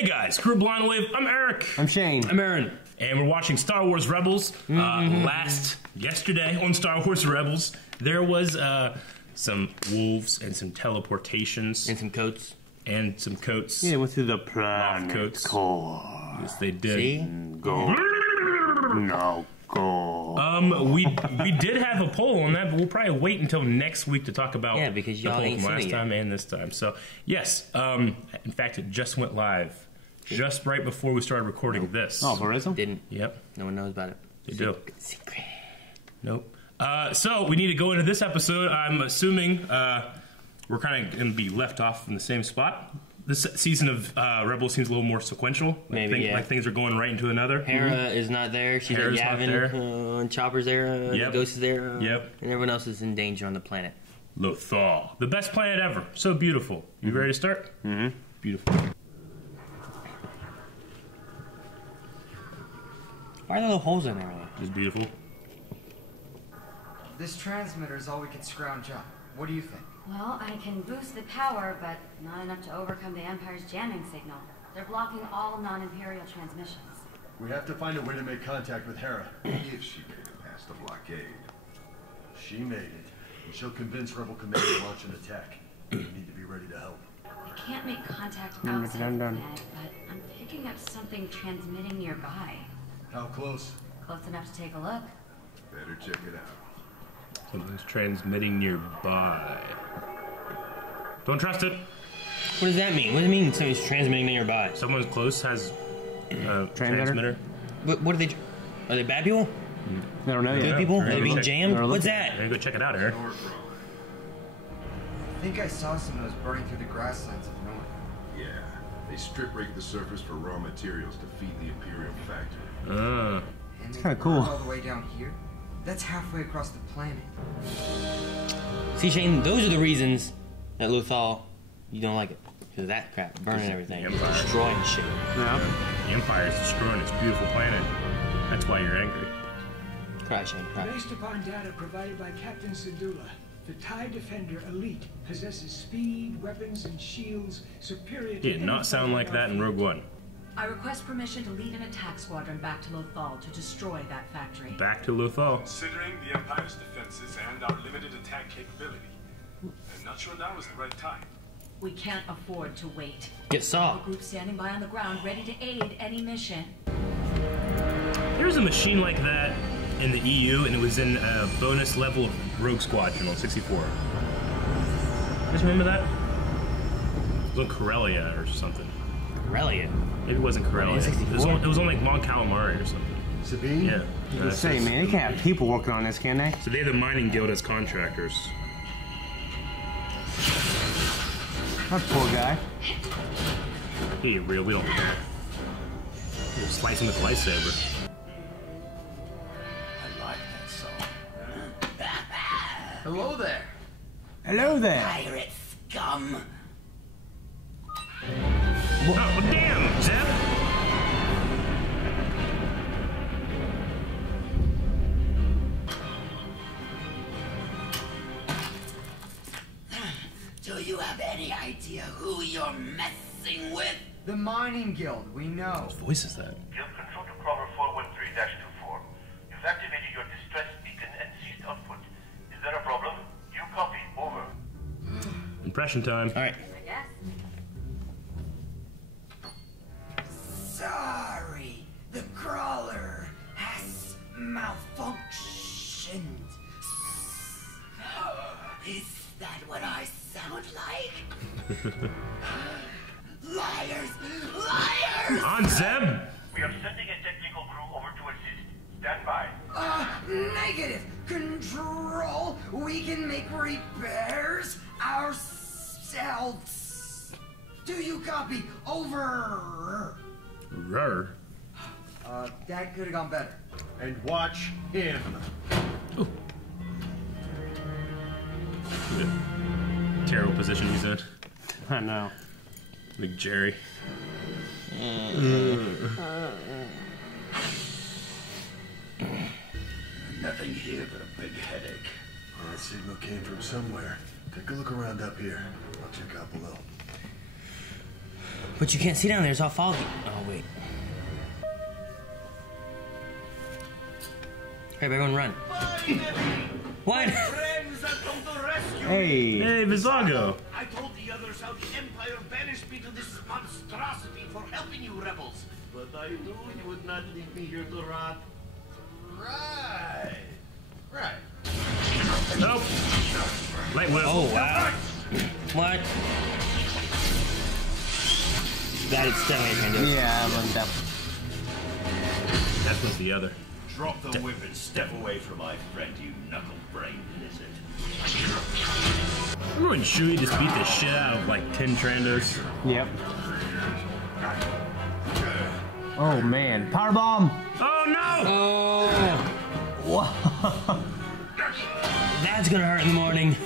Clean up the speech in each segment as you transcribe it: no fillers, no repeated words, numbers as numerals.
Hey guys, Crew Blind Wave, I'm Eric. I'm Shane. I'm Aaron. And we're watching Star Wars Rebels. Yesterday on Star Wars Rebels, there was some wolves and some teleportations. And some coats. And some coats. Yeah, went through the planet coats. core. Yes, they did. See? Go. No, go. We did have a poll on that, but we'll probably wait until next week to talk about because the y'all poll ain't from seen it last yet. time and this time. So yes, in fact, it just went live just right before we started recording this. Oh, Horizon? Didn't. Yep, No one knows about it. they do. Secret. Nope. So we need to go into this episode. I'm assuming we're kind of going to be left off in the same spot. This season of Rebels seems a little more sequential. Maybe, yeah. Like things are going right into another. Hera is not there. She's Hera's at not Yavin. there. And Chopper's there. Yep. Ghost is there. Yep. And everyone else is in danger on the planet. Lothal, the best planet ever. So beautiful. You ready to start? Mm-hmm. Beautiful. Why are there little holes in there? It's beautiful. This transmitter is all we can scrounge up. What do you think? Well, I can boost the power, but not enough to overcome the Empire's jamming signal. They're blocking all non-Imperial transmissions. We have to find a way to make contact with Hera. If she made it past the blockade. She made it, and she'll convince Rebel Command to launch an attack. We need to be ready to help. I can't make contact outside the planet, but I'm picking up something transmitting nearby. How close? Close enough to take a look. Better check it out. Something's transmitting nearby. Don't trust it. What does that mean? What does it mean somebody's transmitting nearby? Someone close has a transmitter. What are they? Are they bad people? I don't know Good yet. people? we're Are they gonna being check- jammed? we're What's looking. that? Go check it out, Eric. North I think I saw some of those burning through the grasslands of north. Yeah, they strip rake the surface for raw materials to feed the Imperial factory. And they kinda burn cool. all the way down here? That's halfway across the planet. See, Shane, those are the reasons that Lothal, you don't like it. Because of that crap, burning everything, Empire. destroying shit. Yeah. The Empire is destroying its beautiful planet. That's why you're angry. Cry, Shane, cry. Based upon data provided by Captain Sedula, the TIE Defender Elite possesses speed, weapons, and shields superior to It did any not sound fighter like in that our in fleet. Rogue One. I request permission to lead an attack squadron back to Lothal to destroy that factory. Back to Lothal. Considering the Empire's defenses and our limited attack capability, I'm not sure now is the right time. We can't afford to wait. Get Saw. A group standing by on the ground ready to aid any mission. There's a machine like that in the EU, and it was in a bonus level of Rogue Squadron on 64. You guys remember that? It was on Corellia or something. Reliant. Maybe it wasn't Corellia. On 64? It was on like Mon Calamari or something. Sabine? Yeah. Let's say, man, they can't have people working on this, can they? So they have the mining guild as contractors. That poor guy. He ain't real, we don't care. We'll slice him with a lightsaber. I like that song. Hello there. Hello there. Pirate scum! Oh, damn, Zeb! Do you have any idea who you're messing with? The Mining Guild, we know. What voice is that? Guild Control to Crawler 413-24. You've activated your distress beacon and ceased output. Is there a problem? You copy. Over. Impression time. Alright. I guess. Sorry, the crawler has malfunctioned. Is that what I sound like? Liars! Liars! Come on, Zeb! We are sending a technical crew over to assist. Stand by. Negative. Control. We can make repairs ourselves. Do you copy? Over. Rrr. That could have gone better. And watch him. Terrible position he's in. I know. Big Jerry. Nothing here but a big headache. That signal came from somewhere. Take a look around up here. I'll check out below. But you can't see down there, it's all foggy. Oh, wait. Hey, everyone run. What? Hey. Hey, Vizago. I told the others how the Empire banished me to this monstrosity for helping you rebels. But I knew you would not leave me here to rot. Right. Nope. Light whip. Oh, wow. What? That is definitely a Nintendo. Yeah, I'm on that. That was the other. Drop the whip and step away from my friend, you knuckle-brained lizard. Remember when Shui just beat the shit out of like 10 Trandos? Yep. Oh man, powerbomb! Oh no! Oh. Whoa. That's gonna hurt in the morning.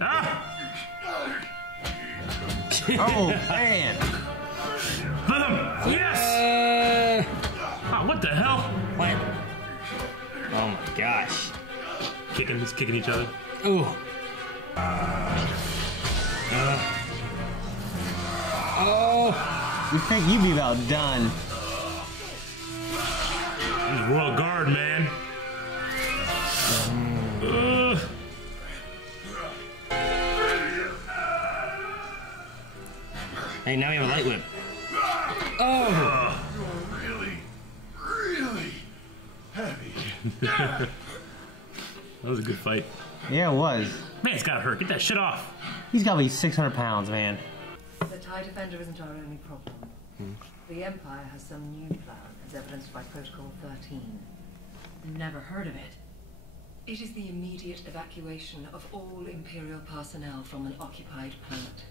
Ah! Oh man! Yes! Oh, what the hell? What? Oh my gosh. He's kicking each other. Ooh. Oh. You think you'd be about done? He's Royal Guard, man. Hey, now we have a light whip. Oh. Really heavy. That was a good fight. Yeah, it was. Man, it's gotta hurt. Get that shit off. He's got to be 600 pounds, man. The TIE Defender isn't our only problem. The Empire has some new plan, as evidenced by Protocol 13. Never heard of it. It is the immediate evacuation of all Imperial personnel from an occupied planet.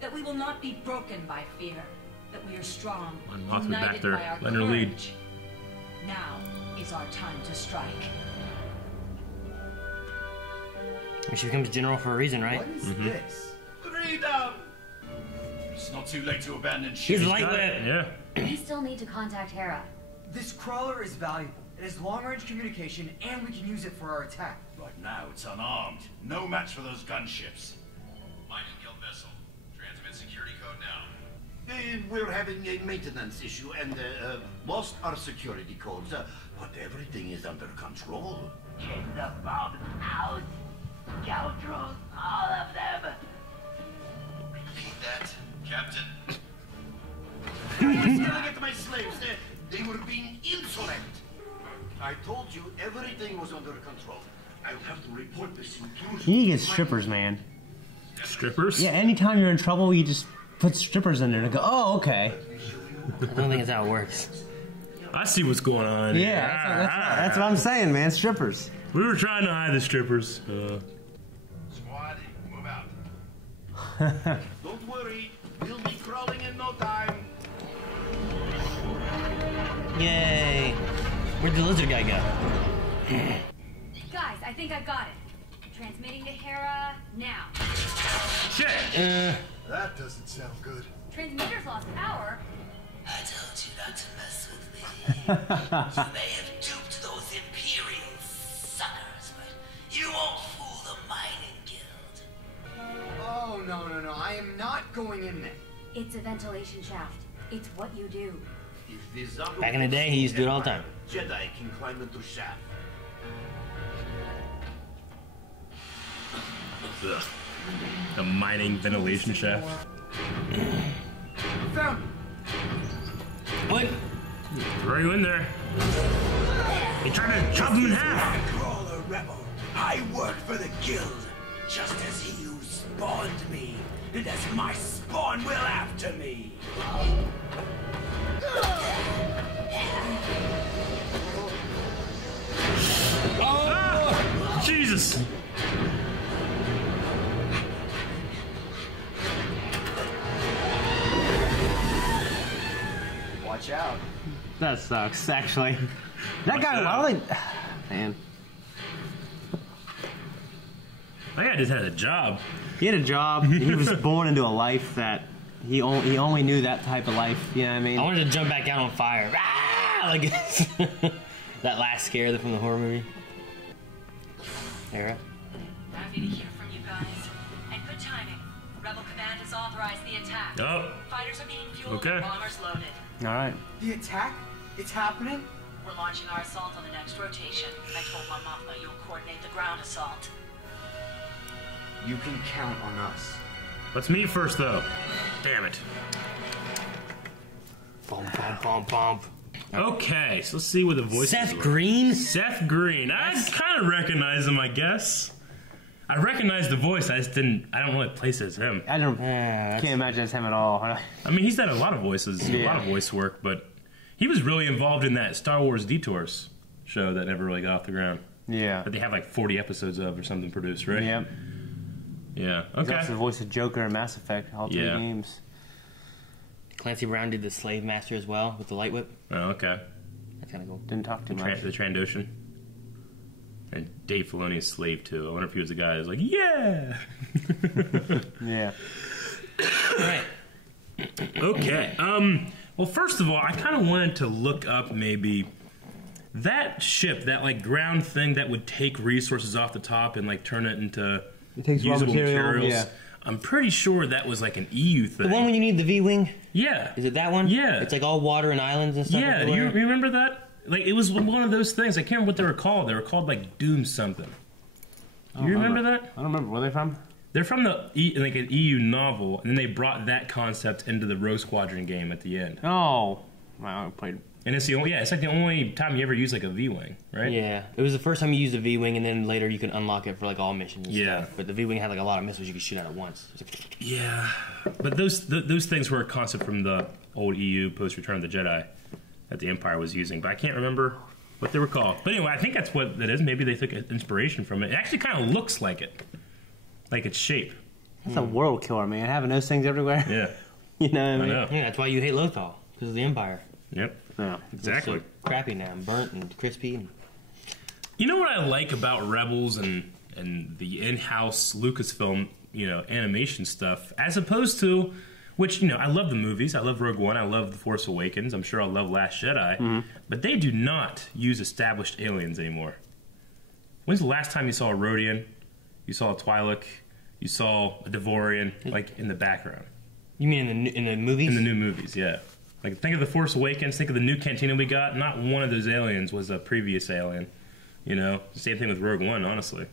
That we will not be broken by fear. That we are strong, Mothma back united there, by our letting her lead. courage. Now is our time to strike. She becomes general for a reason, right? What is this? Freedom! It's not too late to abandon He's ship. light whip. Yeah. We still need to contact Hera. This crawler is valuable. It has long-range communication, and we can use it for our attack. Right now, it's unarmed. No match for those gunships. Mining guild vessel. Transmit security code now. We're having a maintenance issue and lost our security codes, but everything is under control. Get the bomb out! Scoundrels, all of them! Repeat that, Captain. I was yelling at my slaves. They were being insolent. I told you everything was under control. I'll have to report this intrusion. You need to get strippers, man. Strippers? Yeah, anytime you're in trouble, you just put strippers in there and go, oh, okay. I don't think that's how it works. I see what's going on. Yeah, that's what I'm saying, man. Strippers. We were trying to hide the strippers. Squad, move out. Don't worry, we'll be crawling in no time. Yay. Where'd the lizard guy go? Guys, I think I got it. Transmitting to Hera now. Shit! That doesn't sound good. Transmitter's lost power. I told you not to mess with me. You may have duped those Imperial suckers, but you won't fool the Mining Guild. Oh, no. I am not going in there. It's a ventilation shaft. It's what you do. Back in the day, he used to do it all the time. Jedi can climb into shaft. Ugh. The mining ventilation shaft. Found What? Throw you in there. They tried to chop him in half. Crawler rebel. I work for the guild, just as you spawned me, and as my spawn will after me. Ah! Jesus! Watch out. That sucks, actually. That guy, why don't they... Man. That guy just had a job. He had a job. He was born into a life that he only knew that type of life. You know what I mean? I wanted to jump back out on fire. Ah! Like that last scare from the horror movie. Hera? Happy to hear from you guys. And Rebel Command has authorized the attack. Oh. Fighters are being fueled Okay. and bombers loaded. All right. The attack? It's happening? We're launching our assault on the next rotation. I told my mama you'll coordinate the ground assault. You can count on us. Let's meet first, though. Damn it. Bump, bump, bump, bump. Okay, so let's see what the voice Seth is. Green? Seth Green. I kind of recognize him, I guess. I recognize the voice. I don't know what place it's him. I can't imagine it's him at all. I mean, he's done a lot of voices, a lot of voice work, but he was really involved in that Star Wars Detours show that never really got off the ground. Yeah. That they have like 40 episodes of or something produced, right? Yep. Yeah. He's Okay. also the voice of Joker and Mass Effect, all three games. Clancy Brown did the Slave Master as well with the light whip. Oh, okay. That's kind of cool. Didn't talk too much. The Trandoshan. And Dave Filoni is Slave too. I wonder if he was the guy who's like, yeah. Yeah. All right. Okay. Well, first of all, I kind of wanted to look up maybe that ship, that like ground thing that would take resources off the top and like turn it into usable materials. Yeah. I'm pretty sure that was like an EU thing. The one when you need the V-wing? Yeah. Is it that one? Yeah. It's like all water and islands and stuff. Yeah, do you remember that? Like, it was one of those things. I can't remember what they were called. They were called, like, Doom something. Do you remember that? I don't remember. Where are they from? They're from like an EU novel, and then they brought that concept into the Rogue Squadron game at the end. Oh. Wow, I played. And it's it's like the only time you ever use, like, a V-Wing, right? Yeah. It was the first time you used a V-Wing, and then later you could unlock it for, like, all missions and stuff. But the V-Wing had, like, a lot of missiles you could shoot at once. Yeah. But those things were a concept from the old EU post-Return of the Jedi that the Empire was using, but I can't remember what they were called. But anyway, I think that's what that is. Maybe they took inspiration from it. It actually kind of looks like it, like its shape. That's a world killer, man. Having those things everywhere. Yeah. You know what I mean? know. Yeah, that's why you hate Lothal, because of the Empire. Yep. Yeah. Exactly. It's so crappy now, and burnt and crispy. And... You know what I like about Rebels and the in-house Lucasfilm, animation stuff, as opposed to, which, I love the movies. I love Rogue One. I love The Force Awakens. I'm sure I'll love Last Jedi. Mm-hmm. But they do not use established aliens anymore. When's the last time you saw a Rodian? You saw a Twi'lek? You saw a Devorian, like, in the background? You mean in the movies? In the new movies, yeah. Like, think of The Force Awakens. Think of the new cantina we got. Not one of those aliens was a previous alien. Same thing with Rogue One, honestly.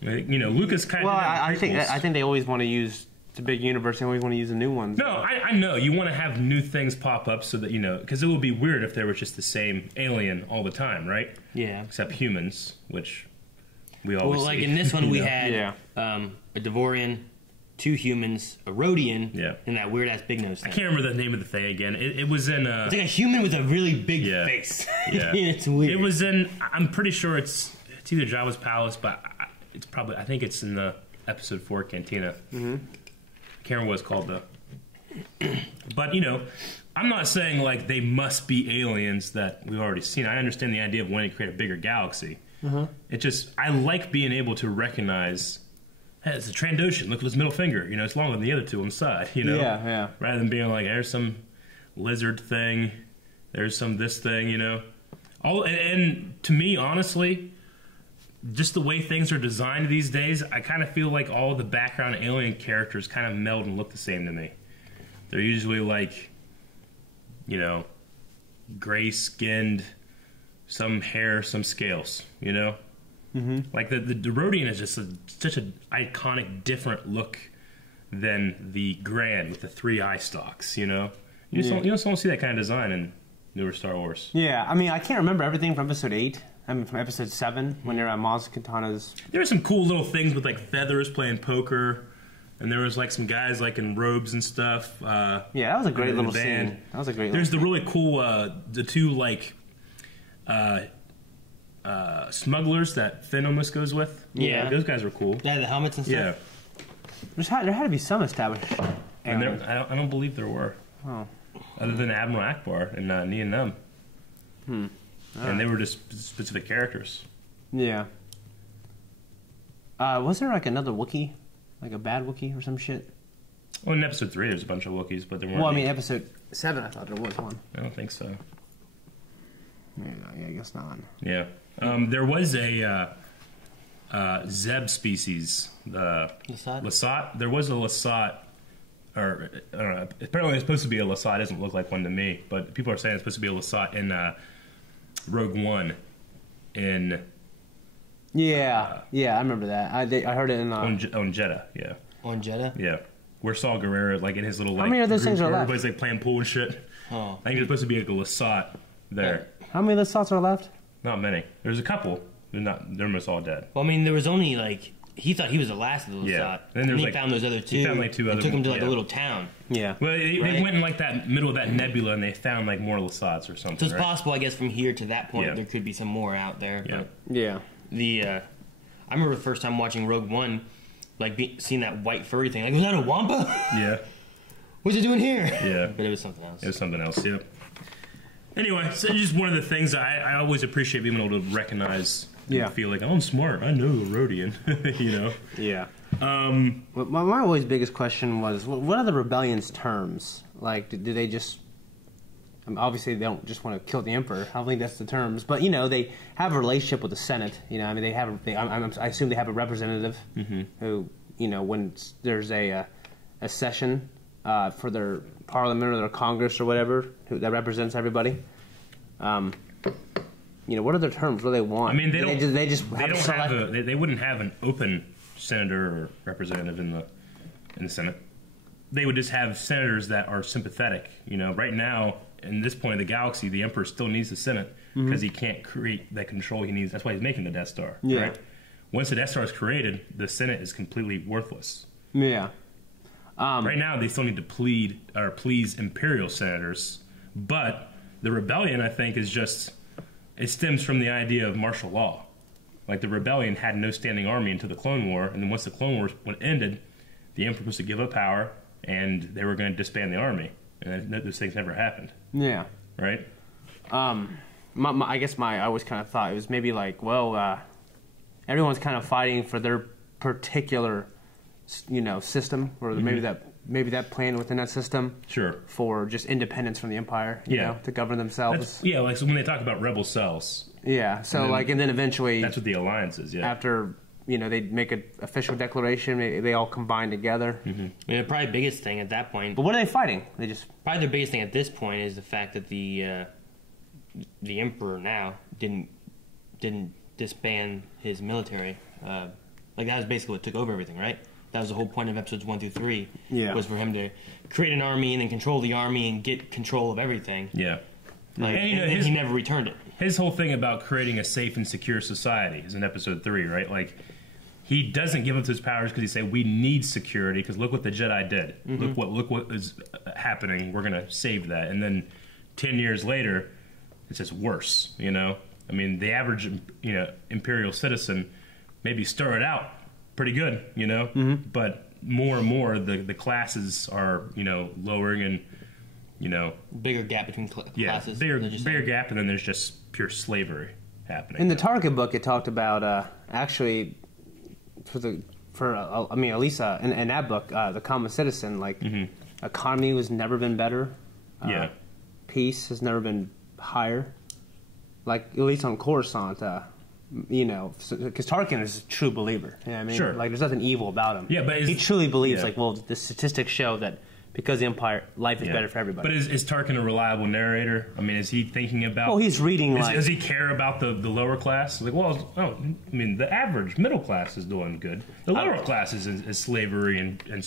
Lucas kind of. Well, I think they always want to use the big universe. They always want to use the new ones. No, I know you want to have new things pop up so that because it would be weird if there was just the same alien all the time, right? Yeah. Except humans, which we always. Well, like see, in this one, we had Yeah. a Devorian, 2 humans, a Rodian, Yeah. and that weird ass big nose I thing. can't remember the name of the thing again. It was in. It's like a human with a really big face. Yeah, It's weird. It was in. I'm pretty sure it's either Jabba's palace, but it's probably. I think it's in the Episode 4 Cantina. Mm-hmm. I can't remember what it's called though. But I'm not saying like they must be aliens that we've already seen. I understand the idea of wanting to create a bigger galaxy. Mm-hmm. It just I like being able to recognize. Hey, it's a Trandoshan. Look at his middle finger. It's longer than the other two on the side. Yeah, yeah. Rather than being like, there's some lizard thing, there's some this thing. And to me, honestly, just the way things are designed these days, I kind of feel like all of the background alien characters kind of meld and look the same to me. They're usually like, gray-skinned, some hair, some scales. Mm-hmm. Like the Rodian is just such an iconic, different look than the Grand with the 3 eye stalks. You just don't see that kind of design in newer Star Wars. Yeah, I mean, I can't remember everything from Episode 8. I mean, from Episode 7 when they're at Maz Kanata's. There were some cool little things with like feathers playing poker, and there was like some guys like in robes and stuff. Yeah, that was a great little scene. That was a great. There's the really cool the 2 like. Smugglers that Finn almost goes with. Yeah. Like, those guys were cool. Yeah, the helmets and stuff. Yeah. There had to be some established. And I don't believe there were. Oh. Other than Admiral Akbar and Ni and Num. And they were just specific characters. Yeah. Was there like another Wookiee? Like a bad Wookiee or some shit? Well, in Episode 3 there's a bunch of Wookiees, but there weren't. Well, I any. mean, Episode 7 I thought there was one. I don't think so. Yeah, I guess not. Yeah. There was a Zeb species. The Lasat? Lasat. There was a Lasat, or I don't know. Apparently, it's supposed to be a Lasat. It doesn't look like one to me, but people are saying it's supposed to be a Lasat in Rogue One. Yeah, I remember that. I heard it in on Jeddah. Yeah. On Jeddah. Yeah. Where Saw Gerrera, like in his little like. How many of those group things are where left? Everybody's like playing pool and shit. Oh. I think it's supposed to be like a Lasat there. How many Lasats are left? Not many. There's a couple. They're almost all dead. Well, I mean, there was only like he thought he was the last of the Lasat. Yeah. And he found those other two. He found like two other. And took him to like yeah. a little town. Yeah. Well, they Right? went in like that middle of that nebula and they found like more Lasats or something. So it's right? possible, I guess, from here to that point, Yeah. there could be some more out there. Yeah. But I remember the first time watching Rogue One, like seeing that white furry thing. Like, was that a Wampa? Yeah. What's it doing here? Yeah. But it was something else. It was something else. Yeah. Anyway, so just one of the things I always appreciate being able to recognize. Yeah. And feel like, oh, I'm smart. I know a Rhodian. You know. Yeah. My always biggest question was, what are the rebellion's terms? Like, do they just? I mean, obviously, they don't just want to kill the emperor. I don't think that's the terms, but you know, they have a relationship with the Senate. You know, I mean, they have. I assume they have a representative who, you know, when there's a session for their parliament or their Congress or whatever that represents everybody. You know, what are their terms? What do they want? I mean, they don't. They just they don't have they wouldn't have an open senator or representative in the Senate. They would just have senators that are sympathetic. You know, right now, in this point of the galaxy, the Emperor still needs the Senate because he can't create that control he needs. That's why he's making the Death Star. Yeah. Right? Once the Death Star is created, the Senate is completely worthless. Yeah. Right now, they still need to please Imperial senators, but the rebellion, I think, is just. It stems from the idea of martial law. Like, the rebellion had no standing army until the Clone War, and then once the Clone Wars ended, the Emperor was to give up power, and they were going to disband the army. And those things never happened. Yeah. Right? I guess I always kind of thought it was maybe like, well, everyone's kind of fighting for their particular, you know, system, or maybe that plan within that system. Sure. For just independence from the Empire, you know, to govern themselves. Like so when they talk about rebel cells. Yeah. So and then eventually. That's what the alliance is. Yeah. After you know they make an official declaration, they all combine together. I mean, the probably biggest thing at that point. But what are they fighting? They just probably the biggest thing at this point is the fact that the Emperor now didn't disband his military. Like that was basically what took over everything, right? That was the whole point of episodes 1 through 3. Yeah. Was for him to create an army and then control the army and get control of everything. Yeah. Like, and he never returned it. His whole thing about creating a safe and secure society is in episode 3, right? Like, he doesn't give up his powers because he say we need security because look what the Jedi did. Look what is happening. We're gonna save that. And then 10 years later, it's just worse. You know, I mean, the average Imperial citizen maybe started out pretty good, you know, but more and more the classes are lowering and bigger gap between classes. Bigger gap, and then there's just pure slavery happening. In the Tarkin book, it talked about actually at least in that book, the common citizen, like economy has never been better. Peace has never been higher. Like at least on Coruscant, because Tarkin is a true believer. You know what I mean? Sure. Like there's nothing evil about him. Yeah, but he truly believes. Like, well, the statistics show that because the Empire, life is better for everybody. But is Tarkin a reliable narrator? I mean, is he thinking about? Well, he's reading. Does he care about the lower class? Like, I mean, the average middle class is doing good. The lower class is slavery and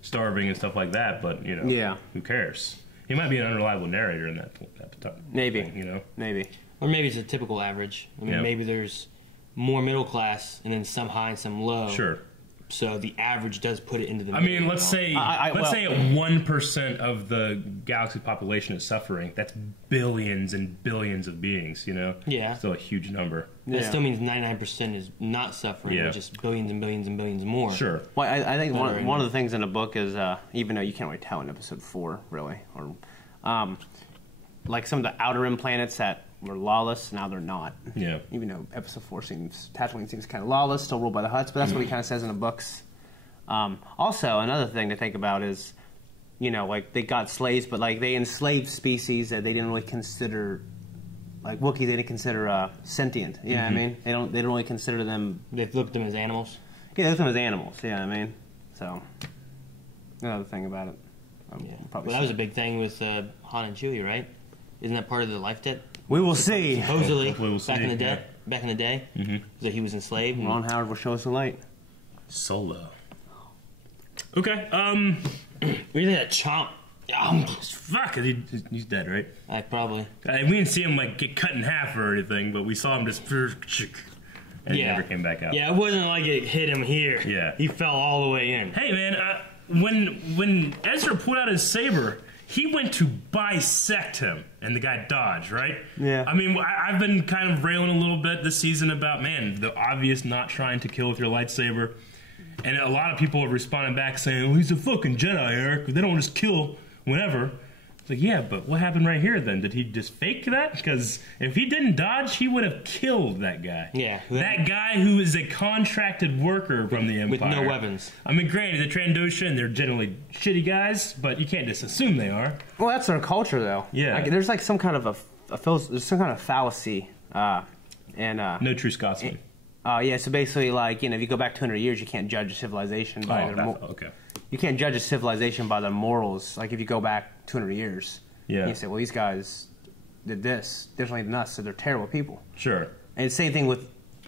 starving and stuff like that. But who cares? He might be an unreliable narrator in that time. Maybe thing, maybe. Or maybe it's a typical average. I mean, maybe there's more middle class and then some high and some low. Sure. So the average does put it into the middle. I mean, let's say 1% of the galaxy's population is suffering. That's billions and billions of beings, Yeah. Still a huge number. That still means 99% is not suffering, which is billions and billions and billions more. Sure. Well, I think one of the things in the book is, even though you can't really tell in episode 4, really, or like some of the outer rim planets that were lawless, now they're not. Yeah. Even though episode 4 Tatooine seems kind of lawless, still ruled by the Hutts, but that's what he kind of says in the books. Also, another thing to think about is, like they got slaves, but like they enslaved species that they didn't really consider like Wookiees, they didn't consider sentient. You know what I mean? They don't really consider them. They look at them as animals. Yeah, they look at them as animals. You know what I mean? So another thing about it. Well, that was a big thing with Han and Chewie, right? Isn't that part of the life debt? We will see. Supposedly, We will back see, in the day. Back in the day, that he was enslaved. and- Ron Howard will show us the light. Solo. Okay. What do you think of that chomp? Fuck. He's dead, right? Probably. We didn't see him like get cut in half or anything, but we saw him just. And he never came back out. Yeah, it wasn't like it hit him here. Yeah. He fell all the way in. Hey, man. When Ezra pulled out his saber, he went to bisect him, and the guy dodged, right? Yeah. I mean, I've been kind of railing a little bit this season about, man, the obvious not trying to kill with your lightsaber. And a lot of people have responded back saying, well, he's a fucking Jedi, Eric. They don't just kill whenever. It's like, yeah, but what happened right here then? Did he just fake that? Because if he didn't dodge, he would have killed that guy. Yeah. That guy who is a contracted worker from the Empire. With no weapons. I mean, granted, the Trandoshan, they're generally shitty guys, but you can't just assume they are. Well, that's their culture, though. Yeah. Like, there's like some kind of there's some kind of fallacy, no true Scotsman. Yeah. So basically, like, if you go back 200 years, you can't judge a civilization by okay. You can't judge a civilization by their morals. Like, if you go back 200 years, you say, well, these guys did this differently than us, so they're terrible people. Sure. And same thing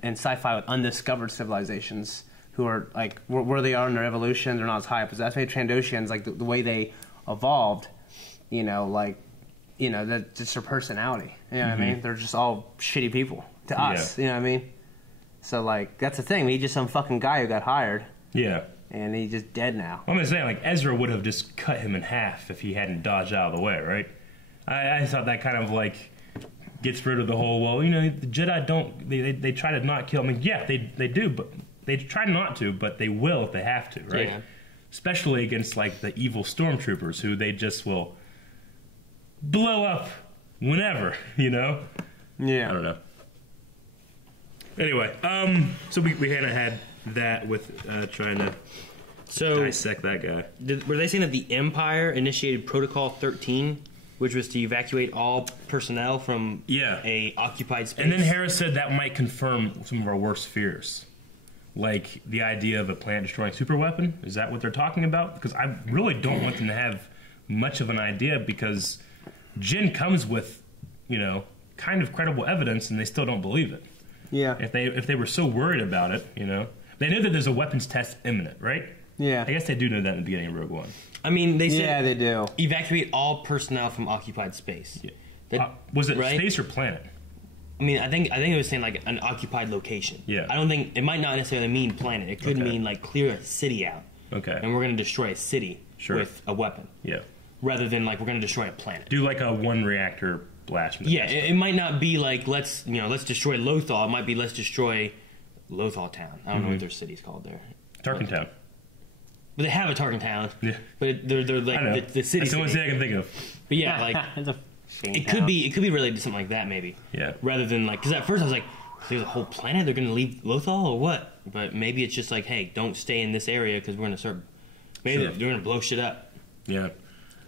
in sci-fi with undiscovered civilizations who are like where they are in their evolution, they're not as high up as that. That's why Trandoshans, like the way they evolved, that's just their personality. You know what I mean? They're just all shitty people to us. You know what I mean? So like that's the thing. He's just some fucking guy who got hired. Yeah. And he's just dead now. I'm just saying, like, Ezra would have just cut him in half if he hadn't dodged out of the way, right? I thought that kind of, like, gets rid of the whole, well, the Jedi don't, they try to not kill. I mean, yeah, they do, but they try not to, but they will if they have to, right? Yeah. Especially against, like, the evil stormtroopers who they just will blow up whenever, Yeah. I don't know. Anyway, so we hadn't had that with trying to dissect that guy. Were they saying that the Empire initiated Protocol 13, which was to evacuate all personnel from a occupied space? And then Harris said that might confirm some of our worst fears. Like the idea of a planet-destroying superweapon. Is that what they're talking about? Because I really don't want them to have much of an idea, because Jin comes with, kind of credible evidence, and they still don't believe it. Yeah. If they were so worried about it, They know that there's a weapons test imminent, right? Yeah. I guess they do know that in the beginning of Rogue One. I mean, they said... Yeah, they do. Evacuate all personnel from occupied space. Yeah. Was it space or planet? I mean, I think it was saying, like, an occupied location. Yeah. I don't think... It might not necessarily mean planet. It could mean, like, clear a city out. Okay. And we're going to destroy a city with a weapon. Yeah. Rather than, like, we're going to destroy a planet. Do, like, a one-reactor blast. Yeah, it might not be, like, let's destroy Lothal. It might be, let's destroy... Lothal Town. I don't know what their city's called there. Tarkin Town. But they have a Tarkin Town. Yeah. But they're like the city. That's the only thing I can think of. But yeah, like it could be related to something like that maybe. Yeah. Rather than like, because at first I was like, there's a whole planet. They're going to leave Lothal or what? But maybe it's just like, hey, don't stay in this area because we're going to start. Maybe they're going to blow shit up. Yeah.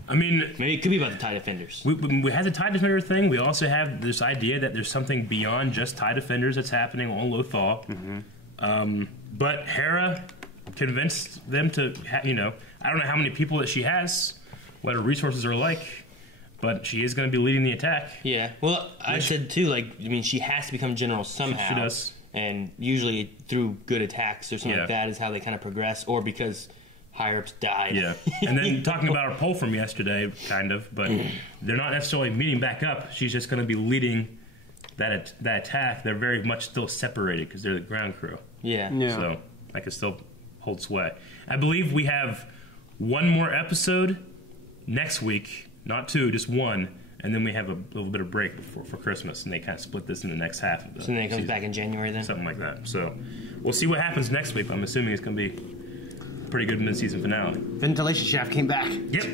I mean, maybe it could be about the TIE Defenders. We had the TIE Defender thing. We also have this idea that there's something beyond just TIE Defenders that's happening on Lothal. But Hera convinced them to, I don't know how many people that she has, what her resources are like, but she is going to be leading the attack. Yeah. Well, I said too, like, I mean, she has to become general somehow. She does. And usually through good attacks or something like that is how they kind of progress, or because higher-ups died. Yeah. And then talking about our poll from yesterday, kind of, but they're not necessarily meeting back up. She's just going to be leading that attack. They're very much still separated because they're the ground crew. Yeah. So that could still hold sway. I believe we have one more episode next week, not two, just one, and then we have a little bit of break for Christmas, and they kind of split this in the next half of the So then it comes season. back in January then? Something like that. So we'll see what happens next week. I'm assuming it's going to be a pretty good mid-season finale. Ventilation shaft came back. Yep.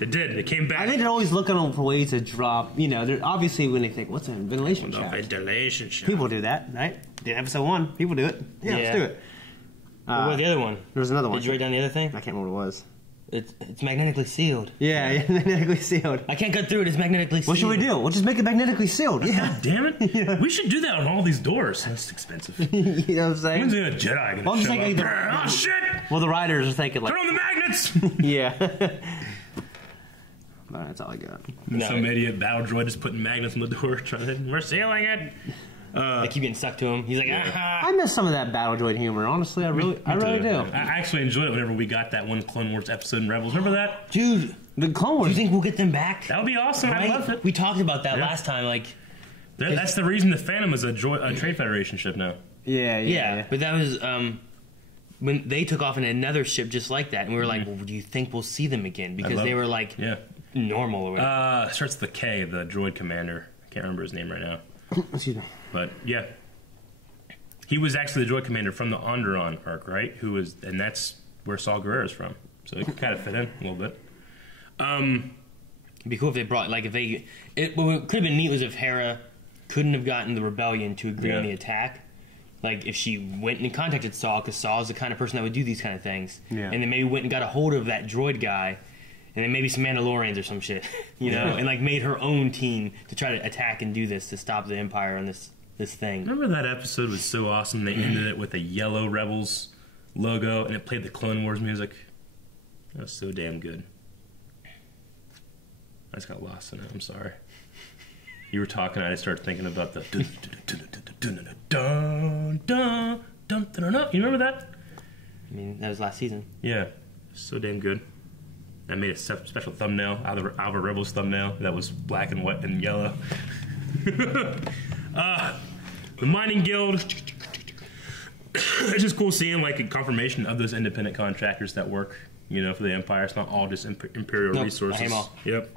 It did. It came back. I think they're always looking for ways to drop, they're obviously when they think, what's a ventilation shaft? Ventilation shaft. People do that, right? In episode 1, people do it. Yeah, let's do it. What about the other one? There was another one. Did you write down the other thing? I can't remember what it was. It's magnetically sealed. Yeah, magnetically sealed. I can't cut through it. It's magnetically sealed. What should we do? We'll just make it magnetically sealed. Yeah. God damn it. Yeah. We should do that on all these doors. That's expensive. You know what I'm saying? When's a Jedi going to show up? Oh, shit! Well, the riders are thinking like... Turn on the magnets! Yeah. But that's all I got. Some idiot battle droid is putting magnets on the door trying to... We're sealing it! They keep getting stuck to him. He's like, ah. I miss some of that battle droid humor. Honestly, I really do. I actually enjoyed it whenever we got that one Clone Wars episode in Rebels. Remember that? Dude, the Clone Wars. Do you think we'll get them back? That would be awesome. Right? I love it. We talked about that last time. Like, that's the reason the Phantom is a Trade Federation ship now. Yeah. But that was when they took off in another ship just like that, and we were like, well, do you think we'll see them again? Because they were like normal or whatever. Starts with the K, the droid commander. I can't remember his name right now. Excuse me. But yeah. He was actually the droid commander from the Onderon arc, right? And that's where Saw Gerrera's from. So it could kind of fit in a little bit. It'd be cool if they brought, like, what could have been neat was if Hera couldn't have gotten the rebellion to agree on the attack. Like, if she went and contacted Saw, because Saw's the kind of person that would do these kind of things. Yeah. And then maybe went and got a hold of that droid guy, and then maybe some Mandalorians or some shit, you know? And, like, made her own team to try to attack and do this to stop the Empire on this thing. Remember that episode was so awesome? They ended it with a yellow Rebels logo, and it played the Clone Wars music. That was so damn good. I just got lost in it. I'm sorry. You were talking, I just started thinking about the You remember that? I mean, that was last season. Yeah, so damn good. I made a special thumbnail out of a Rebels thumbnail that was black and white and yellow. The Mining Guild. It's just cool seeing like a confirmation of those independent contractors that work, you know, for the Empire. It's not all just Imperial resources. I hate them all. Yep.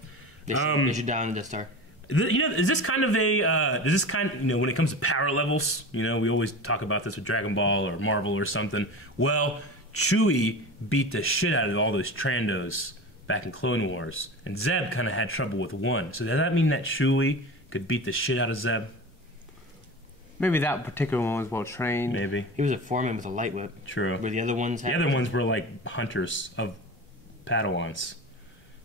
They should down the Star. You know, is this kind of you know, when it comes to power levels, you know, we always talk about this with Dragon Ball or Marvel or something. Well, Chewie beat the shit out of all those Trandos back in Clone Wars, and Zeb kind of had trouble with one. So does that mean that Chewie could beat the shit out of Zeb? Maybe that particular one was well trained. Maybe. He was a foreman with a light whip. True. Where the other ones had... The other ones were like hunters of Padawans.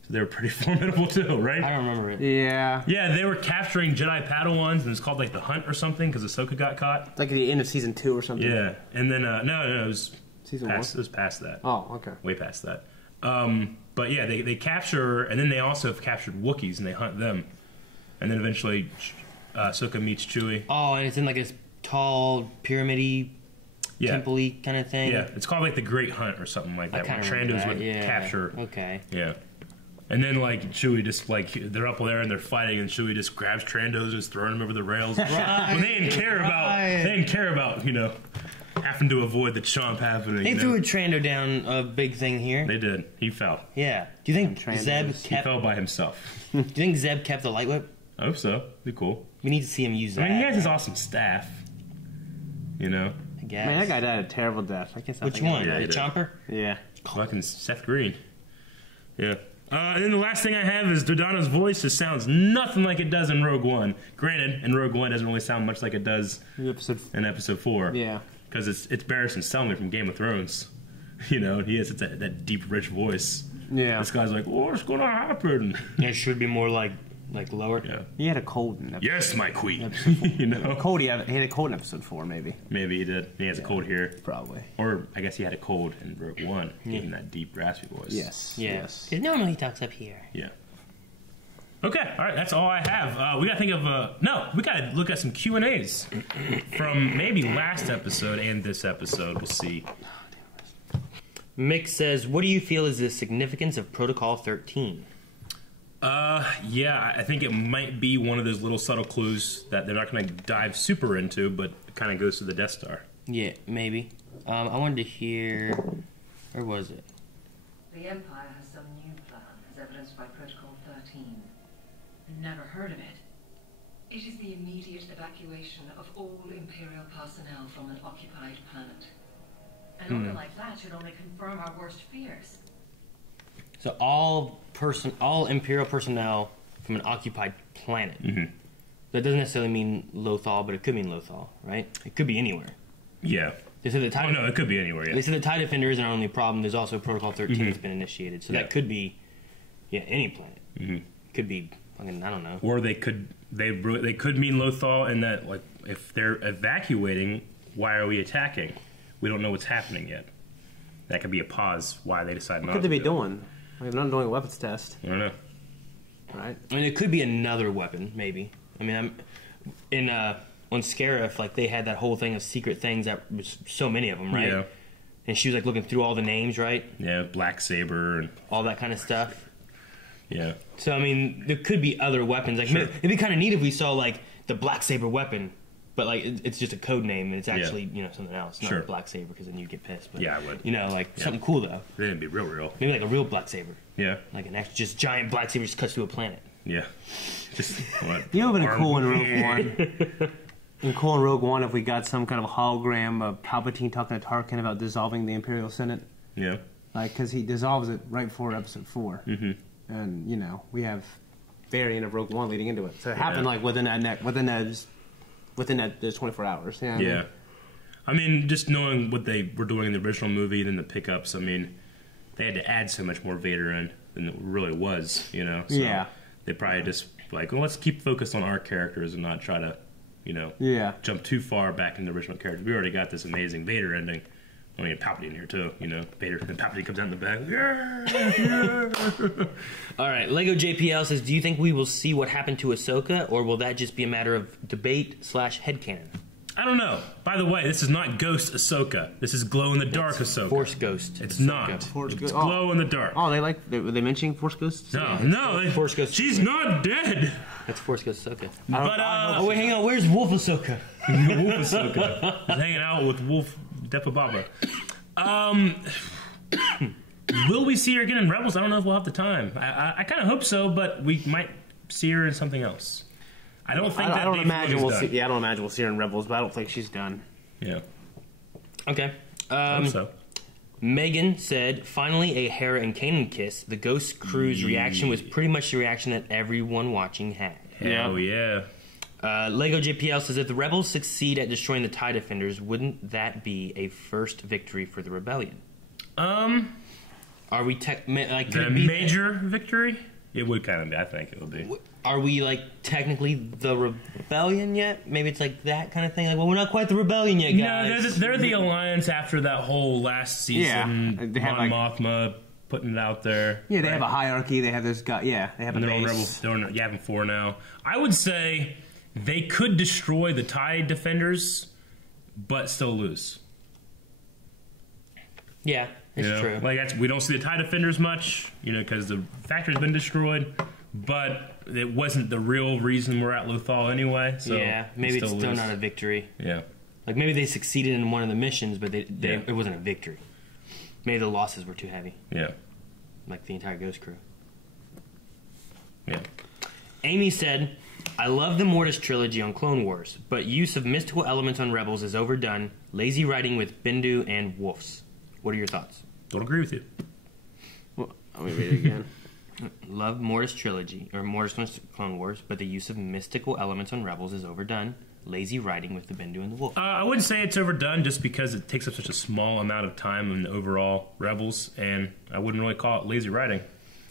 So they were pretty formidable too, right? I don't remember it. Yeah. Yeah, they were capturing Jedi Padawans, and it's called like the Hunt or something because Ahsoka got caught. Like at the end of season 2 or something. Yeah, and then no, it was season past, 1. It was past that. Oh, okay. Way past that. But yeah, they capture, and then they also have captured Wookiees, and they hunt them, and then eventually Ahsoka meets Chewie. Oh, and it's in like a tall pyramid-y, temple-y kind of thing. Yeah, it's called like the Great Hunt or something like that. Where Trandos would capture. Okay. Yeah. And then, like, Chewie just, like, they're up there and they're fighting, and Chewie just grabs Trandos and is throwing them over the rails. Right, when they didn't care about, you know, having to avoid the chomp happening. They threw a Trando down a big thing here. They did. He fell. Yeah. Do you think Zeb kept... He fell by himself. Do you think Zeb kept the light whip? I hope so. Be cool. We need to see him use that. I mean, he has his awesome staff. You know? I guess. Man, that guy died a terrible death. I guess. Which one? The Chomper? Yeah. Fucking Seth Green. Yeah. And then the last thing I have is Dodonna's voice just sounds nothing like it does in Rogue One. Granted, in Rogue One it doesn't really sound much like it does in Episode 4. Yeah. Because it's Barristan Selmy from Game of Thrones. You know, he has that deep, rich voice. Yeah. This guy's like, what's going to happen? It should be more like lower. Yeah. He had a cold in episode. Yes, my queen. You know? Cold. He had a cold in Episode 4, maybe. Maybe he did. He has a cold here. Probably. Or I guess he had a cold in Rogue One, giving that deep, raspy voice. Yes. Yes. Because normally he talks up here. Yeah. Okay, all right, that's all I have. We gotta think of we gotta look at some Q&As from maybe last episode and this episode. We'll see. Mick says, "What do you feel is the significance of Protocol 13?" Yeah, I think it might be one of those little subtle clues that they're not going to dive super into, but it kind of goes to the Death Star. Yeah, maybe. I wanted to hear... Where was it? The Empire has some new plan, as evidenced by Protocol 13. Never heard of it. It is the immediate evacuation of all Imperial personnel from an occupied planet. An order like that should only confirm our worst fears. So all Imperial personnel from an occupied planet. Mm-hmm. That doesn't necessarily mean Lothal, but it could mean Lothal, right? It could be anywhere. Yeah. They said the TIE. Oh no, it could be anywhere. Yeah. They said the TIE Defender isn't our only problem. There's also Protocol 13 that's been initiated, so that could be, any planet. Could be fucking, I don't know. Or they could mean Lothal in that, like, if they're evacuating, why are we attacking? We don't know what's happening yet. That could be a pause why they decide not to. What could they be doing? Like, they're not doing a weapons test. I don't know. Right. I mean, it could be another weapon, maybe. I mean, on Scarif, like, they had that whole thing of secret things that was so many of them, right? Yeah. And she was, like, looking through all the names, right? Yeah, Black Saber and all that kind of stuff. Yeah. So, I mean, there could be other weapons. Like, it'd be kind of neat if we saw, like, the Black Saber weapon, but, like, it's just a code name, and it's actually, something else. Not Black Saber, because then you'd get pissed. But, I would. Something cool, though. It'd be real. Maybe, like, a real Black Saber. Yeah. Like an actual, just giant Black Saber just cuts through a planet. Yeah. Just, what? You know, it would have been cool in Rogue One. In cool in Rogue One if we got some kind of hologram of Palpatine talking to Tarkin about dissolving the Imperial Senate. Yeah. Like, because he dissolves it right before Episode 4. And, we have variant of Rogue One leading into it. So it happened, like, within those 24 hours. You know what I mean? I mean, just knowing what they were doing in the original movie and then the pickups, I mean, they had to add so much more Vader in than it really was, So they probably just, like, well, let's keep focused on our characters and not try to, jump too far back in the original characters. We already got this amazing Vader ending. I mean, Palpatine here too, Vader, and Palpatine comes out in the back. All right, Lego JPL says, do you think we will see what happened to Ahsoka, or will that just be a matter of debate / headcanon? I don't know. By the way, this is not Ghost Ahsoka. This is Glow in the Dark Ahsoka. Force Ghost. It's Ahsoka. not. It's Glow in the Dark. Oh, were they mentioning Force Ghosts? No, Force Ghost. She's not dead. That's Force Ghost Ahsoka. But wait, hang on. Where's Wolf Ahsoka? Wolf Ahsoka. He's hanging out with Wolf Depa Baba. Will we see her again in Rebels? I don't know if we'll have the time. I kind of hope so, but we might see her in something else. I don't think I don't imagine we'll see. Yeah, I don't imagine we'll see her in Rebels, but I don't think she's done. Yeah. Okay. I hope so. Megan said, finally a Hera and Kanan kiss. The Ghost crew's reaction was pretty much the reaction that everyone watching had. Hell yeah. Lego JPL says, if the Rebels succeed at destroying the TIE Defenders, wouldn't that be a first victory for the Rebellion? Are we a major victory? It would kind of be. I think it would be. Are we, like, technically the Rebellion yet? Maybe it's like that kind of thing. Like, well, we're not quite the Rebellion yet, guys. No, they're the Alliance after that whole last season. They have, Mon Mothma putting it out there. Yeah, they have a hierarchy. They have this guy. Yeah, they have a base. They're on Yavin 4 now. I would say they could destroy the TIE Defenders, but still lose. Yeah, it's true. Like, we don't see the TIE Defenders much, because the factory's been destroyed, but it wasn't the real reason we're at Lothal anyway. So yeah, maybe it's still not a victory. Yeah. Like, maybe they succeeded in one of the missions, but it wasn't a victory. Maybe the losses were too heavy. Yeah. Like the entire Ghost crew. Yeah. Amy said, I love the Mortis trilogy on Clone Wars, but use of mystical elements on Rebels is overdone. Lazy writing with Bendu and Wolves. What are your thoughts? Don't agree with you. Well, let me read it again. Love Mortis trilogy, or Mortis Clone Wars, but the use of mystical elements on Rebels is overdone. Lazy writing with the Bendu and the Wolf. I wouldn't say it's overdone just because it takes up such a small amount of time in the overall Rebels, and I wouldn't really call it lazy writing.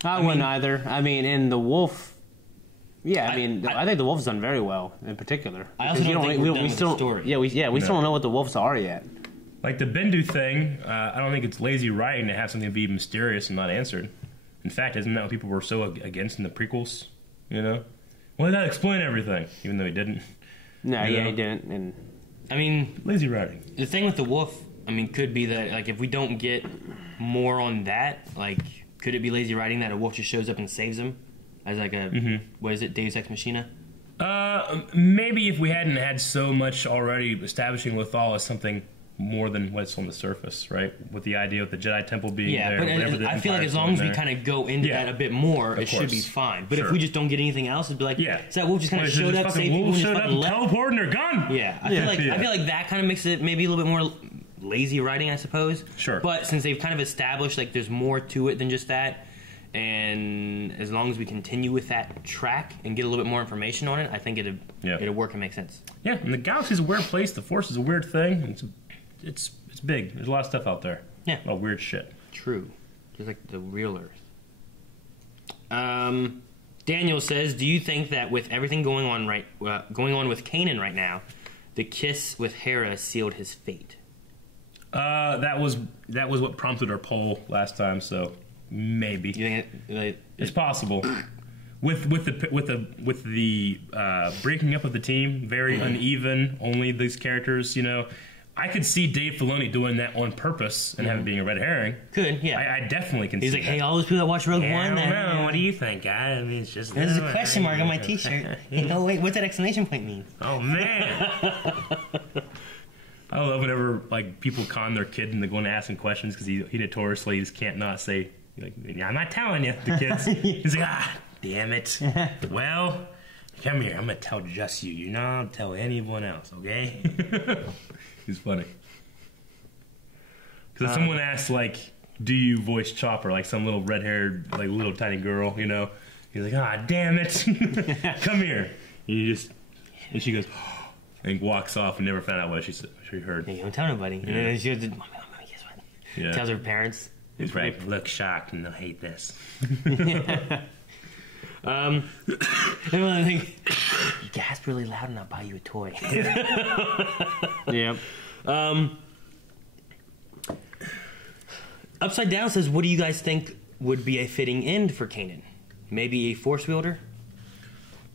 I wouldn't either. I mean, in the Wolf... Yeah, I think the Wolf's done very well, in particular. I also don't think we're done with the story. Yeah, we still don't know what the Wolves are yet. Like the Bendu thing, I don't think it's lazy writing to have something be mysterious and not answered. In fact, isn't that what people were so against in the prequels? Why not explain everything? Even though he didn't. No, he didn't. And I mean, lazy writing. The thing with the Wolf, could be that, like, if we don't get more on that, like, could it be lazy writing that a wolf just shows up and saves him? As like a, what is it, Deus Ex Machina? Maybe if we hadn't had so much already establishing Lothal as something more than what's on the surface, right? With the idea of the Jedi Temple being there. But I feel like as long as we kind of go into that a bit more, it should be fine. But if we just don't get anything else, it'd be like, so that wolf just kind of showed up, saved people, and just fucking left. Teleporting, they're gone. Yeah, I feel like that kind of makes it maybe a little bit more lazy writing, I suppose. Sure. But since they've kind of established, like, there's more to it than just that, and as long as we continue with that track and get a little bit more information on it, I think it'll work and make sense. Yeah, and the galaxy's a weird place. The Force is a weird thing. It's it's big. There's a lot of stuff out there. Yeah. Oh, weird shit. True. Just like the real Earth. Daniel says, "Do you think that with everything going on with Kanan right now, the kiss with Hera sealed his fate?" That was what prompted our poll last time. So maybe you think it's possible. With the breaking up of the team, very uneven. Only these characters, you know. I could see Dave Filoni doing that on purpose and have it being a red herring. Could, yeah. I definitely can He's see like, that. hey, all those people that watch Rogue One. I don't know. What do you think, guy? I mean, it's just... There's a question mark on my t-shirt. Oh, wait, what's that exclamation point mean? Oh, man. I love whenever, like, people con their kid and they're going to ask him questions because he notoriously just can't not say, like, I'm not telling you, the kids. He's like, damn it. Well, come here. I'm going to tell just you. You're not going to tell anyone else, okay? He's funny. Because if someone asks, like, do you voice Chopper, like some little red-haired, like, little tiny girl, you know? He's like, damn it. Come here. And she goes, and walks off and never found out what she heard. Hey, don't tell nobody. Yeah. And she goes, Mommy, guess what? Yeah. Tells her parents. He's right. Look shocked and they'll hate this. And I think, you gasp really loud and I'll buy you a toy. Yep. Upside Down says, what do you guys think would be a fitting end for Kanan? Maybe a Force wielder?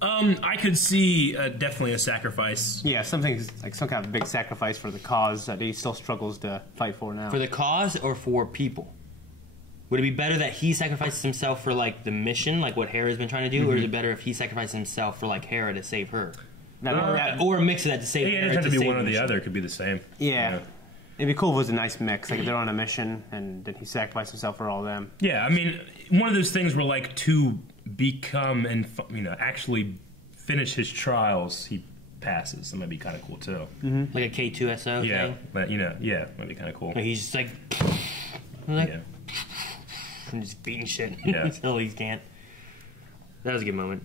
I could see definitely a sacrifice. Yeah, something like some kind of big sacrifice for the cause that he still struggles to fight for now. For the cause or for people? Would it be better that he sacrifices himself for, like, the mission, like what Hera's been trying to do, or is it better if he sacrifices himself for, like, Hera to save her? Or a mix of that to save Hera. It doesn't have to be one or the other. It could be the same. Yeah. It'd be cool if it was a nice mix. Like, if they're on a mission, and then he sacrificed himself for all of them. Yeah, I mean, one of those things where, like, to become and, actually finish his trials, he passes. That might be kind of cool, too. Mm-hmm. Like a K2SO thing? But, might be kind of cool. Like he's just like... I'm just beating shit until he can't. That was a good moment.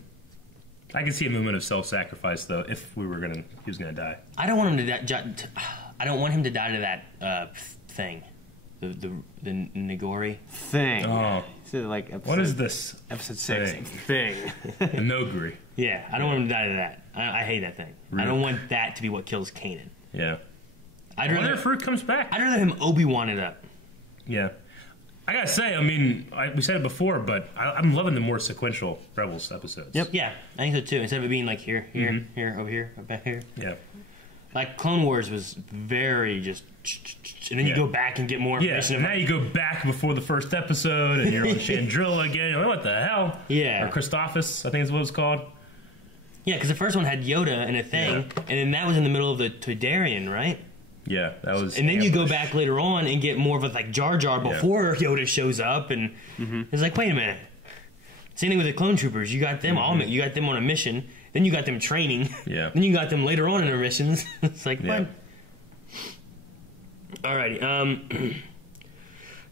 I can see a moment of self-sacrifice though. If he was gonna die. I don't want him to die. I don't want him to die to that thing, the Nagori thing. Oh, so like what is this? Episode 6 thing. The Nogri. Yeah, I don't want him to die to that. I hate that thing. Really? I don't want that to be what kills Kanan. Yeah. I wonder if Fruit comes back. I'd rather him Obi-Wan it up. Yeah. I gotta say, I mean, we said it before, but I'm loving the more sequential Rebels episodes. Yep. Yeah, I think so too. Instead of it being like here, over here, back here. Yeah. Like Clone Wars was very just, and then you go back and get more information. Yeah. Now you go back before the first episode, and you're on Chandrilla again. You're like, what the hell? Yeah. Or Christophus, I think is what it's called. Yeah, because the first one had Yoda and a thing, and then that was in the middle of the Toydarian, right? Yeah, that was. And then you go back later on and get more of a like Jar Jar before Yoda shows up, and it's like, wait a minute. Same thing with the Clone Troopers. You got them you got them on a mission. Then you got them training. Yeah. Then you got them later on in their missions. It's like, what? Alrighty.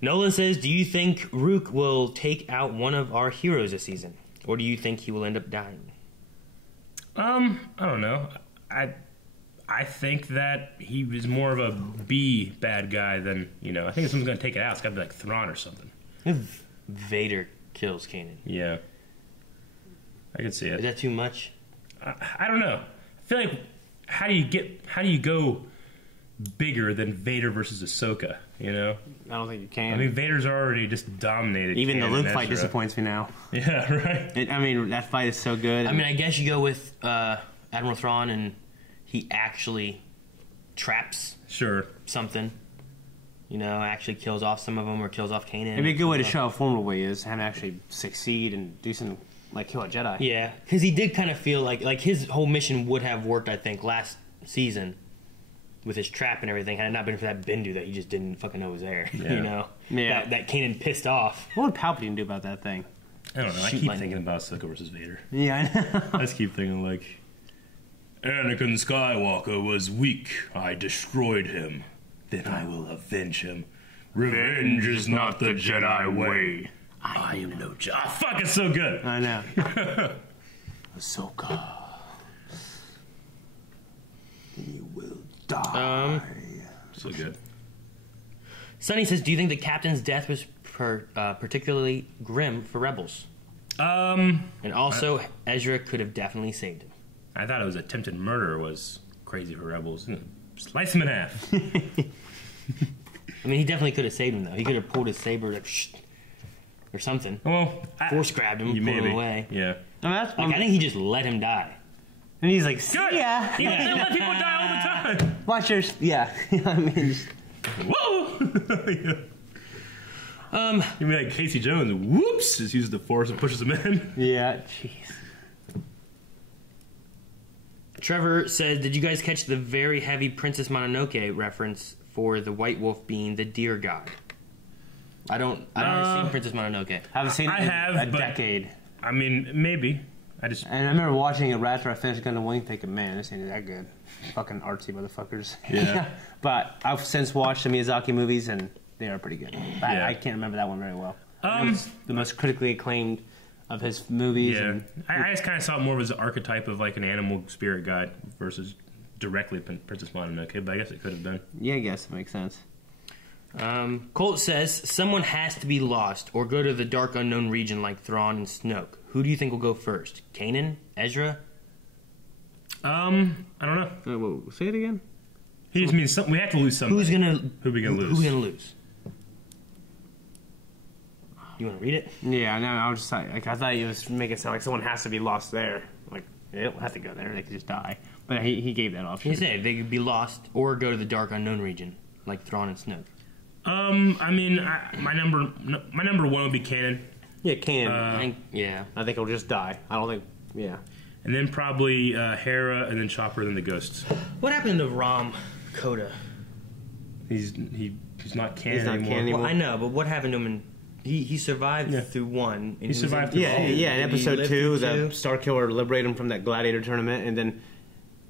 Nolan says, do you think Rook will take out one of our heroes this season, or do you think he will end up dying? I don't know. I think that he was more of a B bad guy than, I think if someone's going to take it out, it's got to be like Thrawn or something. If Vader kills Kanan. Yeah. I could see it. Is that too much? I don't know. I feel like, how do you go bigger than Vader versus Ahsoka, I don't think you can. I mean, Vader's already just dominated. Even the Luke fight disappoints me now. Yeah, right? That fight is so good. I mean, I guess you go with Admiral Thrawn and he actually traps something. Actually kills off some of them or kills off Kanan. It'd be a good way to show how formidable he is, have him actually succeed and do something like kill a Jedi. Yeah, because he did kind of feel like his whole mission would have worked, I think, last season with his trap and everything, had it not been for that Bendu that he just didn't fucking know was there. Yeah. That Kanan pissed off. What would Palpatine do about that thing? I don't know. I keep thinking about Ahsoka versus Vader. Yeah, I know. I just keep thinking like, Anakin Skywalker was weak. I destroyed him. Then I will avenge him. Revenge is not the Jedi way. I am no Jedi. Oh, fuck, it's so good. I know. Ahsoka. You will die. so good. Sonny says, do you think the captain's death was particularly grim for Rebels? And also, Ezra could have definitely saved him. I thought it was attempted murder was crazy for Rebels. Slice him in half. I mean, he definitely could have saved him, though. He could have pulled his saber, like, or something. Well, force grabbed him, pulled him away. Yeah. I think he just let him die. And he's like, see ya. They let people die all the time. Watch yours. Yeah. I mean, whoa. You mean like Casey Jones? Whoops! Just uses the force and pushes him in. Yeah. Jeez. Trevor said, did you guys catch the very heavy Princess Mononoke reference for the White Wolf being the deer god? I don't ever seen Princess Mononoke. I haven't seen it in a decade. I mean, maybe. And I remember watching it right after I finished Gundam Wing thinking, man, this ain't that good. Fucking artsy motherfuckers. Yeah. But I've since watched the Miyazaki movies and they are pretty good. I can't remember that one very well. It was the most critically acclaimed of his movies. Yeah. And I just kind of saw it more as an archetype of like an animal spirit god versus directly Princess Mononoke, but I guess it could have been. Yeah, I guess it makes sense. Colt says, someone has to be lost or go to the dark unknown region like Thrawn and Snoke. Who do you think will go first? Kanan? Ezra? I don't know. Say it again? He just means we have to lose somebody. Who are we gonna lose? Who we gonna lose? You want to read it? Yeah, no, I was just like, I thought you was making it sound like someone has to be lost there. Like, they don't have to go there, they could just die. But he gave that option. He said they could be lost or go to the dark unknown region, like Thrawn and Snoke. I mean, my number one would be Kanan. Yeah, Kanan. I think he'll just die. I don't think, yeah. And then probably Hera, and then Chopper, and then the Ghosts. What happened to Ram Koda? He's not canon anymore. Well, I know, but what happened to him? He survived through one. He survived through in episode 2, the Starkiller liberated him from that gladiator tournament, and then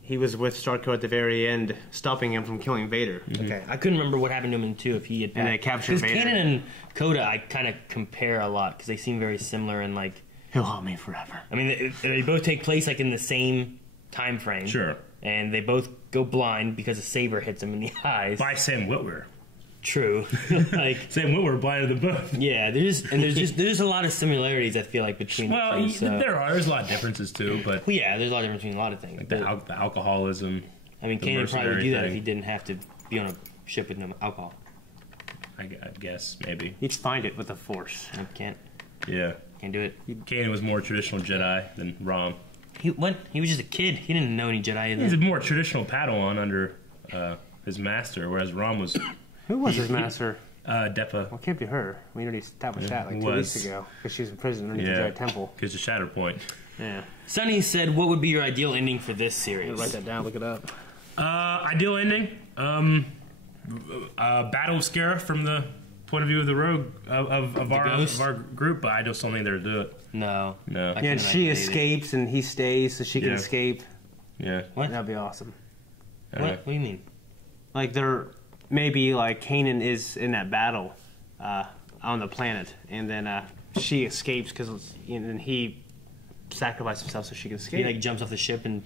he was with Starkiller at the very end, stopping him from killing Vader. Okay, I couldn't remember what happened to him in 2 if he had. And they captured Vader. Kanan and Koda, I kind of compare a lot because they seem very similar and like. He'll haunt me forever. I mean, they both take place like in the same time frame. Sure. And they both go blind because a saber hits them in the eyes. By Sam Witwer. True. Like Sam Witwer blinded them both. Yeah, there's a lot of similarities I feel like between. There's a lot of differences too, but there's a lot of difference between a lot of things. Like the alcoholism. I mean, Kanan would probably do that if he didn't have to be on a ship with no alcohol. I guess maybe he'd find it with the Force. I can't. Yeah. Can't do it. Kanan was more traditional Jedi than Rom. He was just a kid. He didn't know any Jedi either. He's a more traditional Padawan under his master, whereas Rom was. Who was his master? Depa. Well, it can't be her. We already established that like 2 weeks ago because she was in prison underneath the Jedi Temple. Because the Shatterpoint. Yeah. Sonny said, "What would be your ideal ending for this series?" Write that down. Look it up. Ideal ending. Battle of Scarif from the point of view of the rogue of our group, but I just don't think they're to do it. No. Yeah, and she escapes and he stays so she can escape. Yeah. What? That'd be awesome. What do you mean? Like maybe like Kanan is in that battle on the planet, and then she escapes and he sacrificed himself so she can escape. He like jumps off the ship and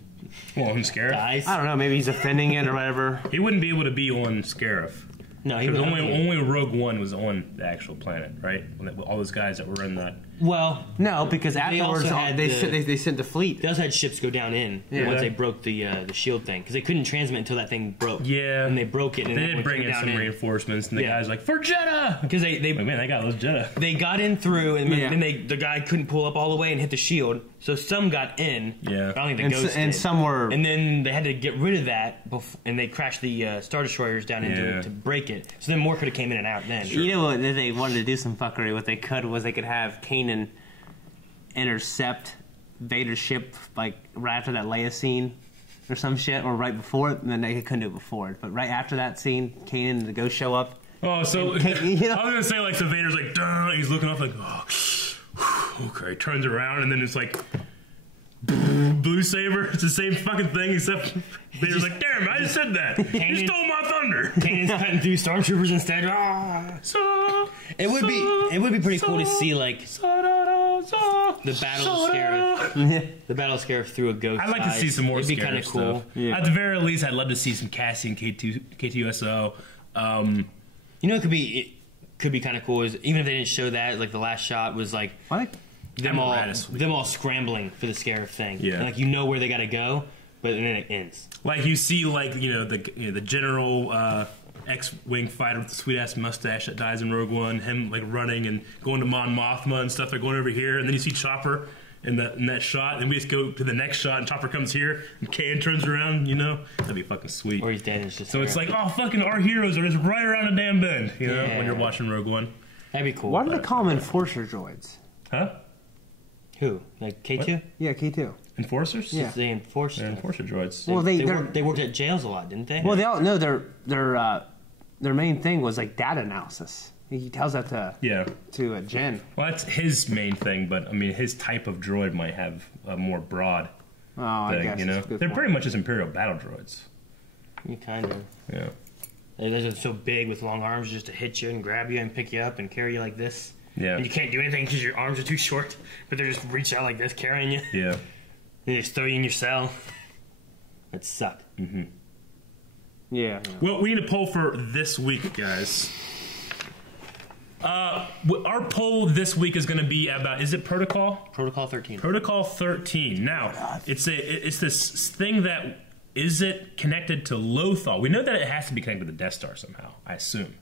Scarif dies. I don't know. Maybe he's offending it or whatever. He wouldn't be able to be on Scarif. No, he was only Rogue One was on the actual planet, right? All those guys that were in that. Well, no, because afterwards they sent the fleet. They also had ships go down in once they broke the shield thing because they couldn't transmit until that thing broke. Yeah, and they broke it. And they did bring in some reinforcements, and the guys were like for Jeddah because they they got those Jeddah. They got in through, and then the guy couldn't pull up all the way and hit the shield, so some got in. Yeah, I don't think the Ghost and did. some were, and then they had to get rid of that, and they crashed the Star Destroyers down into it to break it. So then more could have came in and out. Then you know what? If they wanted to do some fuckery, what they could was they could have Kanan intercept Vader's ship like right after that Leia scene or some shit, or right before it, and then they couldn't do it before it. But right after that scene, Kanan and the Ghost show up. Oh, so I was gonna say like so Vader's like, duh, he's looking off like, oh, okay, turns around and then it's like blue saber. It's the same fucking thing except Vader's like, damn, I just said that. You stole my thunder. Kanan's cutting through stormtroopers instead. It would be pretty cool to see like the battle of Scarif. The battle of Scarif through a Ghost. I'd like to see some more. It'd be kind of cool. Yeah. At the very least, I'd love to see some Cassian K2SO You know, it could be kind of cool is even if they didn't show that, like the last shot was like them all scrambling for the Scarab thing. Yeah. And, like you know where they got to go, but then it ends. Like you see, like the general X-wing fighter with the sweet ass mustache that dies in Rogue One, him like running and going to Mon Mothma and stuff. They're going over here, and then you see Chopper in that shot, and we just go to the next shot, and Chopper comes here, and Kanan turns around. You know, that'd be fucking sweet. Or he's dead. And it's just so it's like, oh, fucking our heroes are just right around the damn bend. You know, when you're watching Rogue One, that'd be cool. Why do they call them Enforcer droids? Huh? Who? Like K2? What? Yeah, K2. Enforcers? Yeah, they enforce. They're enforcer droids. Well, they worked at jails a lot, didn't they? Well, they all know their main thing was like data analysis. He tells that to Jen. Well, that's his main thing, but I mean, his type of droid might have a more broad thing. I guess, you know, they're pretty much just Imperial battle droids. You kind of. Yeah. They're so big with long arms just to hit you and grab you and pick you up and carry you like this. Yeah. And you can't do anything because your arms are too short, but they're just reach out like this, carrying you. Yeah. And they just throw you in your cell. That suck. Mm-hmm. Yeah. Well, we need a poll for this week, guys. Our poll this week is going to be about, is it Protocol? Protocol 13. Protocol 13. Now, it's this thing that, is it connected to Lothal? We know that it has to be connected to the Death Star somehow, I assume.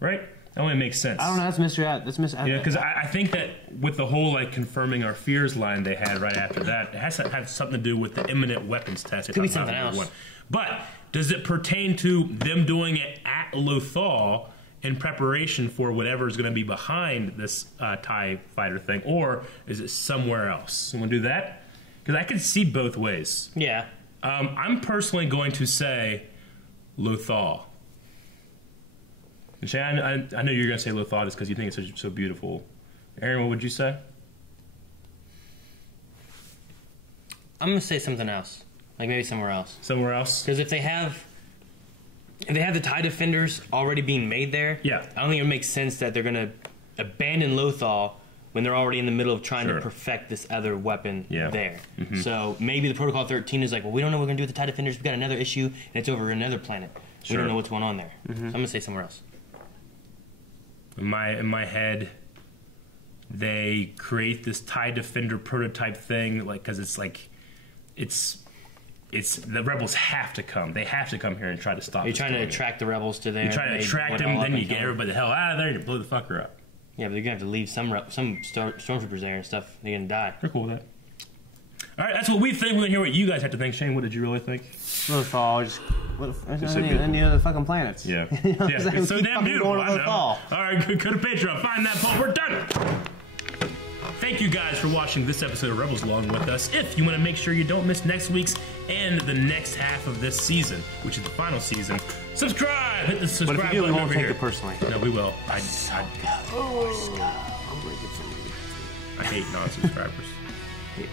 Right? That only makes sense. I don't know, that's mystery. Yeah, because I think that with the whole, like, confirming our fears line they had right after that, it has to have something to do with the imminent weapons test. Could be something else. But does it pertain to them doing it at Lothal in preparation for whatever is going to be behind this TIE fighter thing, or is it somewhere else? Someone do that? Because I can see both ways. Yeah. I'm personally going to say Lothal. And Shay, I know you're going to say Lothal just because you think it's so beautiful. Aaron, what would you say? I'm going to say something else. Like maybe somewhere else. Somewhere else? Because if they have the TIE Defenders already being made there, yeah, I don't think it makes sense that they're going to abandon Lothal when they're already in the middle of trying to perfect this other weapon there. Mm-hmm. So maybe the Protocol 13 is like, well, we don't know what we're going to do with the TIE Defenders. We've got another issue, and it's over another planet. We don't know what's going on there. So I'm going to say somewhere else. In my head, they create this TIE Defender prototype thing, like, because it's like, it's the rebels have to come. They have to come here and try to stop. You're trying to attract the rebels to there. You try to attract them, then you get everybody the hell out of there and you blow the fucker up. Yeah, but they're gonna have to leave some stormtroopers there and stuff. They're gonna die. They're cool with that. All right, that's what we think. We're gonna hear what you guys have to think. Shane, what did you really think? Lothal, any other fucking planets. Yeah. You know Yeah, it's so damn beautiful. I know. All Lothal. right, go to Patreon, find that poll. We're done. Thank you guys for watching this episode of Rebels along with us. If you want to make sure you don't miss next week's and the next half of this season, which is the final season, subscribe! Hit the subscribe But if you do, button we won't over take here. it personally. No, we will. I hate non-subscribers. I hate